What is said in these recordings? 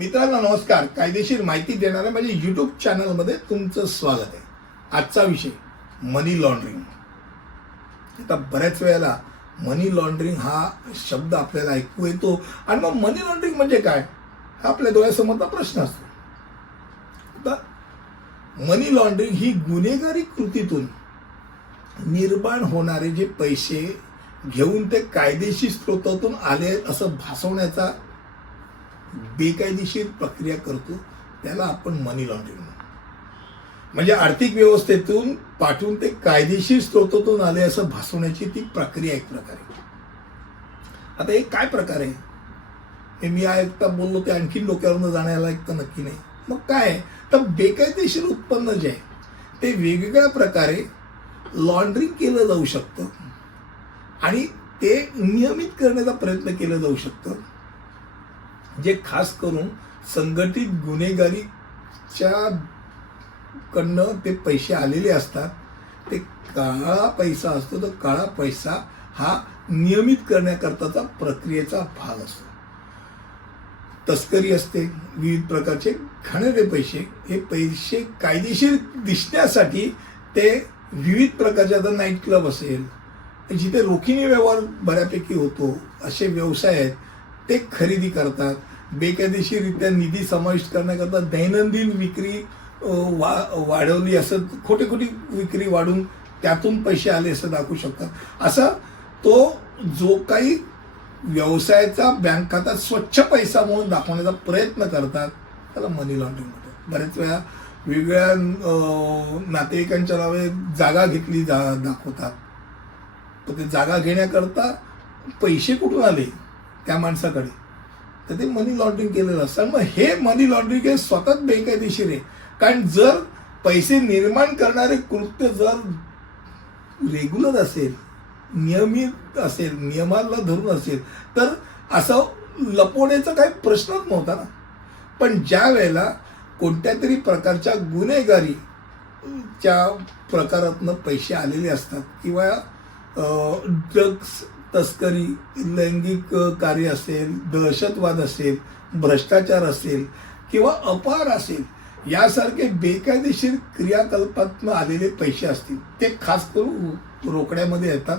मित्रांनो नमस्कार. कायदेशीर माहिती देणाऱ्या माझ्या यूट्यूब चॅनलमध्ये तुमचं स्वागत आहे. आजचा विषय मनी लॉन्ड्रिंग आता बऱ्याच वेळेला मनी लॉन्ड्रिंग हा शब्द आपल्याला ऐकू येतो. आणि मग मनी लॉन्ड्रिंग म्हणजे काय? हा आपल्या डोळ्यासमोरचा प्रश्न असतो. आता मनी लॉन्ड्रिंग ही गुन्हेगारी कृतीतून निर्माण होणारे जे पैसे घेऊन ते कायदेशीर स्रोतातून आले असं भासवण्याचा बेकायदेशीर प्रक्रिया करतो त्याला आपण मनी लॉन्ड्रिंग म्हणतो. म्हणजे आर्थिक व्यवस्थेतून पाठवून ते कायदेशीर स्रोतातून आले असं भासवण्याची ती प्रक्रिया एक प्रकारे. आता हे काय प्रकार आहे? हे मी ऐकता बोललो ते आणखीन डोक्यावरनं जाण्याला ऐकतं नक्की नाही. मग काय आहे? तर बेकायदेशीर उत्पन्न जे आहे ते वेगवेगळ्या प्रकारे लॉन्ड्रिंग केलं जाऊ शकतं आणि ते नियमित करण्याचा प्रयत्न केला जाऊ शकतं. जे खास करून संघटित गुन्हेगारीच्या कडनं ते पैसे आलेले असतात ते काळा पैसा असतो तर काळा पैसा हा नियमित करण्याकरताचा प्रक्रियेचा भाग असतो. तस्करी असते विविध प्रकारचे खाणारे पैसे हे पैसे कायदेशीर दिसण्यासाठी ते विविध प्रकारचे आता नाईट क्लब असेल जिथे रोखीने व्यवहार बऱ्यापैकी होतो असे व्यवसाय आहेत ते खरेदी करतात. बेकायदेशीररित्या निधी समाविष्ट करण्याकरता दैनंदिन विक्री वा वाढवली असं खोटी खोटी विक्री वाढून त्यातून पैसे आले असं दाखवू शकतात. असा तो जो काही व्यवसायाचा बँक खात्यात स्वच्छ पैसा म्हणून दाखवण्याचा प्रयत्न करतात त्याला मनी लॉन्ड्रिंग म्हणतात. बऱ्याच वेळा वेगवेगळ्या नातेवाईकांच्या नावे जागा घेतली जा दाखवतात. तर ते जागा घेण्याकरता पैसे कुठून आले? त्या माणसाकडे. तर ते मनी लॉन्ड्रिंग केलेलं असतं. मग हे मनी लॉन्ड्रिंग हे स्वतःच बेकायदेशीर आहे. कारण जर पैसे निर्माण करणारे कृत्य जर रेग्युलर असेल नियमित असेल नियमाला धरून असेल तर असं लपवण्याचा काही प्रश्नच नव्हता ना. पण ज्या वेळेला कोणत्या तरी प्रकारच्या गुन्हेगारी च्या प्रकारातनं पैसे आलेले असतात किंवा ड्रग्स तस्करी लैंगिक कार्य असेल दहशतवाद असेल भ्रष्टाचार असेल किंवा अपहार असेल यासारखे बेकायदेशीर क्रियाकल्पातनं आलेले पैसे असतील ते खास करून रोकड्यामध्ये येतात.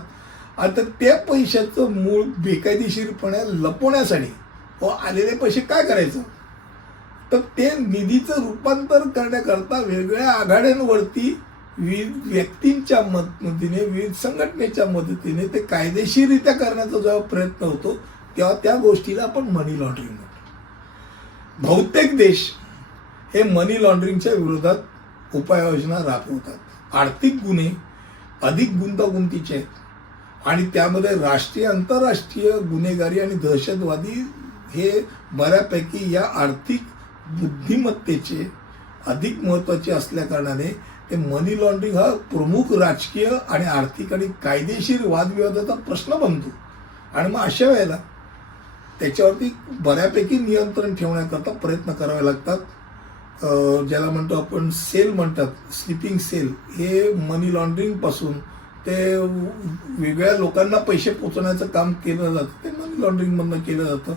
आता त्या पैशाचं मूळ बेकायदेशीरपणे लपवण्यासाठी व आलेले पैसे काय करायचं? तर ते निधीचं रूपांतर करण्याकरता वेगवेगळ्या आघाड्यांवरती विविध व्यक्तींच्या मदतीने विविध संघटनेच्या मदतीने ते कायदेशीररित्या करण्याचा जेव्हा प्रयत्न होतो तेव्हा त्या गोष्टीला आपण मनी लॉन्ड्रिंग म्हणतो. बहुतेक देश हे मनी लॉन्ड्रिंगच्या विरोधात उपाययोजना राबवतात. आर्थिक गुन्हे अधिक गुंतागुंतीचे आहेत. आणि त्यामध्ये राष्ट्रीय आंतरराष्ट्रीय गुन्हेगारी आणि दहशतवादी हे बऱ्यापैकी या आर्थिक बुद्धिमत्तेचे अधिक महत्त्वाचे असल्याकारणाने ते मनी लॉन्ड्रिंग हा प्रमुख राजकीय आणि आर्थिक आणि कायदेशीर वादविवादाचा प्रश्न बनतो. आणि मग अशा वेळेला त्याच्यावरती बऱ्यापैकी नियंत्रण ठेवण्याकरता प्रयत्न करावे लागतात. ज्याला म्हणतो आपण सेल म्हणतात स्लिपिंग सेल हे मनी लॉन्ड्रिंगपासून ते वेगळ्या लोकांना पैसे पोचवण्याचं काम केलं जातं. ते मनी लॉन्ड्रिंगमधनं केलं जातं.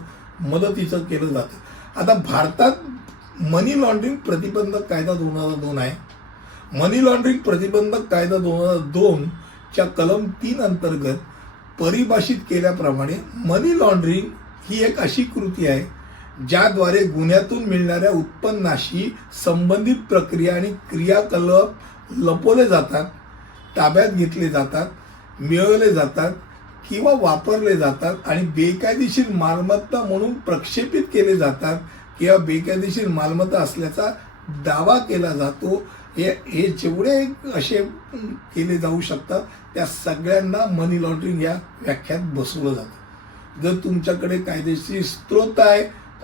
मदतीचं केलं जातं. आता भारतात मनी लॉन्ड्रिंग प्रतिबंधक कायदा दोन हजार दोन आहे. मनी लॉन्ड्रिंग प्रतिबंधक कायदा दोन हजार दोनच्या कलम तीन अंतर्गत परिभाषित केल्याप्रमाणे मनी लॉन्ड्रिंग ही एक अशी कृती आहे ज्याद्वारे गुन्ह्यातून मिळणाऱ्या उत्पन्नाशी संबंधित प्रक्रिया आणि क्रियाकलाप लपवले जातात ताब्यात घेतले जातात मिळवले जातात किंवा वापरले जातात आणि बेकायदेशीर मालमत्ता म्हणून प्रक्षेपित केले जातात किंवा बेकायदेशीर मालमत्ता असल्याचा दावा केला जातो हे हे जेवढे असे केले जाऊ शकतात त्या सगळ्यांना मनी लॉन्ड्रिंग या व्याख्यात बसवलं जातं. जर तुमच्याकडे कायदेशीर स्त्रोत आहे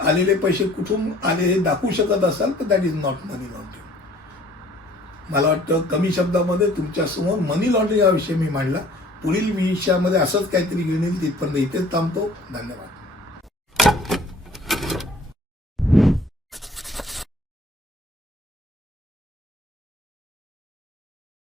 आलेले पैसे कुठून आले हे दाखवू शकत असाल तर that is not money laundering मला वाटतं कमी शब्दामध्ये तुमच्यासमोर मनी लॉन्ड्रिंग हा विषय मी मांडला. पुढील विषयामध्ये असंच काहीतरी घेऊन येईल तिथपर्यंत इथेच थांबतो. धन्यवाद.